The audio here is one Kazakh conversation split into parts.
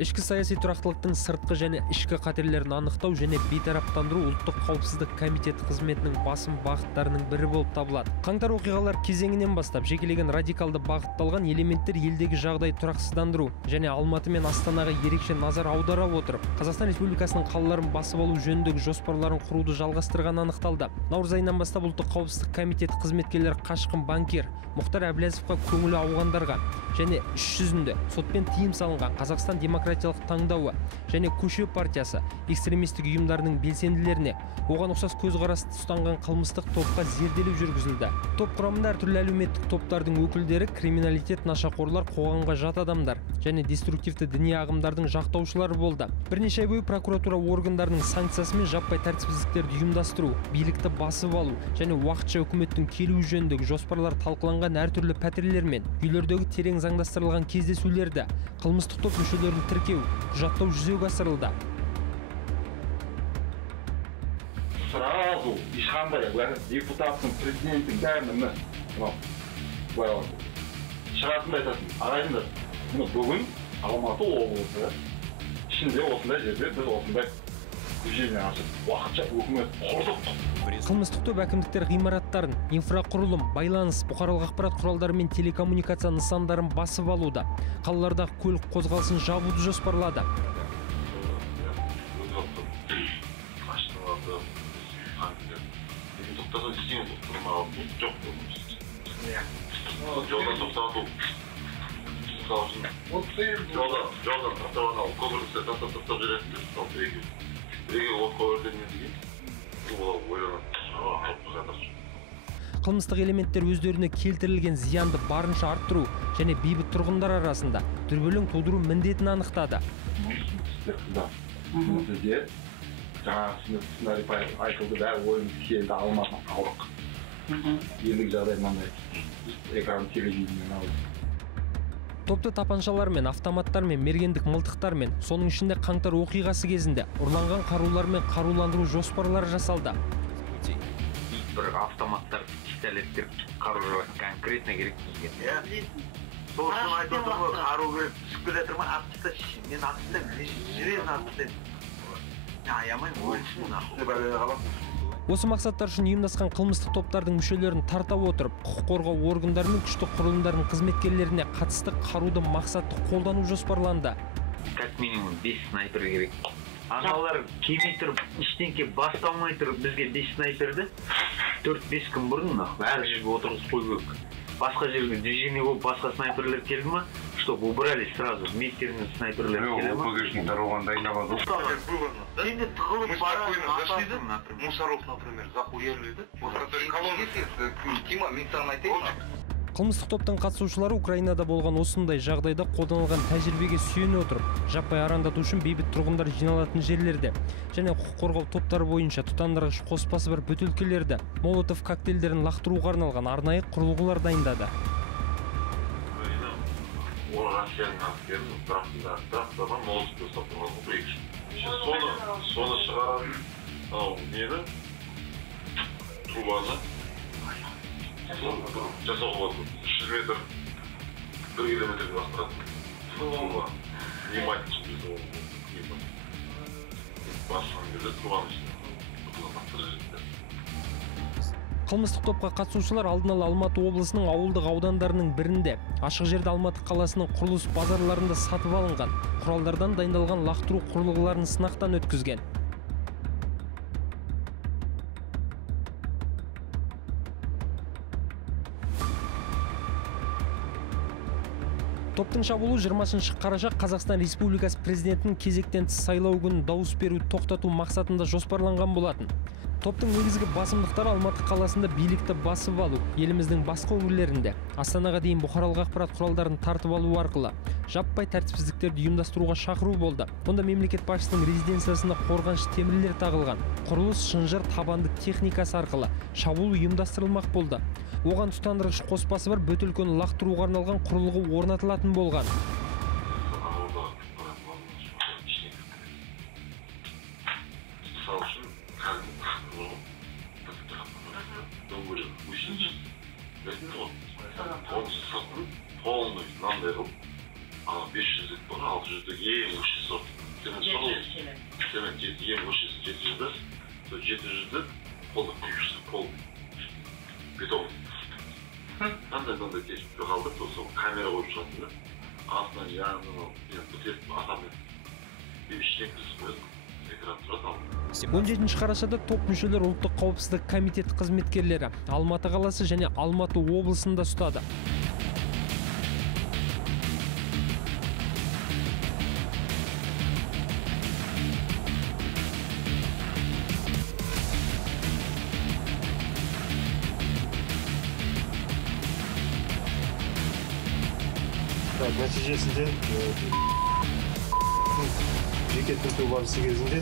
Ішкі саяси тұрақтылықтың сыртқы және ішкі қатерлерін анықтау және бейтараптандыру ұлттық қауіпсіздік комитеті қызметінің басым бағыттарының бірі болып табылады. Қаңтар оқиғалар кезеңінен бастап жекелеген радикалды бағытталған элементтер елдегі жағдай тұрақсыздандыру және Алматы мен Астанаға ерекше назар аудара отырып, Қазақстан Республикасының қалаларын басып алу жөніндегі жоспарларын құруды жалғастырғаны анықталды. Наурыз айынан бастап ұлттық қауіпсіздік комитеті қызметкерлері қашқын банкир Мұхтар Әблязовқа көңілі ауғандарға және іс жүзінде сотпен тыйым салынған Қазақстан демократиялық таңдауы және көше партиясы экстремистік ұйымдарының белсенділеріне оған ұқсас көзқарасты ұстанған қылмыстық топқа зерделеу жүргізілді. Топ құрамында әртүрлі әлеуметтік топтардың өкілдері, криминалитет, нашақорлар, қоғамға жат адамдар және деструктивті діни ағымдардың жақтаушылары болды. Бірнеше ай бойы прокуратура органдарының санкциясымен жаппай тәртіпсіздіктерді ұйымдастыру, билікті басып алу және уақытша үкіметтің келуі жөніндегі жоспарлар талқыланған әртүрлі пәтерлер мен үйлердегі терең заңдастырылған кездесулерді, қылмыстық топ мүшелерін тіркеу, құжаттау жүзеге асырылды. Сразу ешқандай депутаттың, президенттің бәрін шығасын айтасың, ағайындар, бүгін Алматы облысы ішінде осындай жерде біз осындай көшені ашып уақытша үкімет құрдық. Қылмыстық топ әкімдіктер ғимараттарын, инфрақұрылым, байланыс, бұқаралық ақпарат құралдары мен телекоммуникация нысандарын басып алуда, қалалардағы көлік қозғалысын жабуды жоспарлады. Қылмыстық элементтер өздеріне келтірілген зиянды барынша арттыру және бейбіт тұрғындар арасында дүрбелең тудыру міндетін анықтады. Бізде жаңағы сценарий айтылды, бәрі ойымыз келді, Алматыны қалдық. Ендігі жағдай мынандай, экран телевидениемен алды. Топты тапаншалармен, автоматтармен, мергендік мылтықтармен, соның ішінде қаңтар оқиғасы кезінде ұрланған қарулармен қаруландыру жоспарлары жасалды. Бір автоматтар, пистолеттер, қарулар конкретно керек бізге. Сол үшін айтып ғой, қару керек, түсіп келе тұрмай, атыста, мен атыста, жүрегін атыста. Аямайым, өлсін, ақылы бәрі қалам. Осы мақсаттар үшін ұйымдасқан қылмыстық топтардың мүшелерін тарта отырып, құқық қорғау органдары мен күшті құрылымдардың қызметкерлеріне қатысты қаруды мақсатты қолдану жоспарланды. Как минимум 5 снайпер керек. Аналар келмей тұрып, іштенке басталмай тұрып, бізге 5 снайперді 4-5 күн бұрын әр жерге отырғызып қою керек. Басқа жерге движение болып, басқа снайперлер келді ма, чтобы убрали сразу вместерінен снайперлер келді ма? ОПГшник дороганы дайындап Сенде тығылып барасың, Мусоров, например, захуярили, Тима, мен саған айтайын. Қылмыстық топтың қатысушылары Украинада болған осындай жағдайда қолданылған тәжірибеге сүйене отырып, жаппай арандату үшін бейбіт тұрғындар жиналатын жерлерде және құқық қорғау топтары бойынша тұтандырғыш қоспасы бар бөтелкелерді, молотов коктейльдерін лақтыруға арналған арнайы құрылғылар дайындады. Соны шығарады, нені, трубаны жасауға болады. 300 метр, 1 километрден астыратын труба. Внимательно бізді ол басынан келді, трубаны ішінде. Қылмыстық топқа қатысушылар алдын ала Алматы облысының ауылдық аудандарының бірінде, ашық жерде Алматы қаласының құрылыс базарларында сатып алынған, құралдардан дайындалған лақтыру құрылғыларын сынақтан өткізген. Топтың шабуылы 20 қараша Қазақстан Республикасы президентінің кезектен тыс сайлау күнін дауыс беруді тоқтату мақсатында жоспарланған болатын. Топтың негізгі басымдықтары Алматы қаласында билікті басып алу, еліміздің басқа өңірлерінде Астанаға дейін бұқаралық ақпарат құралдарын тартып алу арқылы жаппай тәртіпсіздіктерді ұйымдастыруға шақыру болды. Онда мемлекет басшысының резиденциясында қорғаныш темірлер тағылған, құрылыс шынжыр табанды техникасы арқылы шабуыл ұйымдастырылмақ болды. Оған тұтандырғыш қоспасы бар бөтелкені лақтыруға арналған құрылғы орнатылатын болған. Полный, мынандай қылып, 500 600'дік ең өші сорт. Цемент ең өшісі 700'ді. Сол 700'ді қолды күйшісі, пол бетон. Қандай кешіп қалдық, сол камера қойып шығатын. Астынан яғынан бітетін атамен ештен түсіп қойдық. 17 қарашада топ мүшелер ұлттық қауіпсіздік комитеті қызметкерлері Алматы қаласы және Алматы облысында ұстады. Нәтижесінде жеке тінту барысы кезінде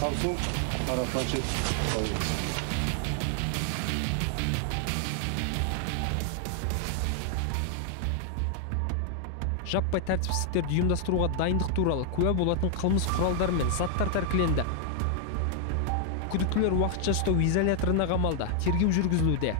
Samsung қара планшет алынды. Жаппай тәртіпсіздіктерді ұйымдастыруға дайындық туралы куә болатын қылмыс құралдары мен заттар тәркіленді. Күдіктілер уақытша ұстау изоляторына қамалды. Тергеу жүргізілуде.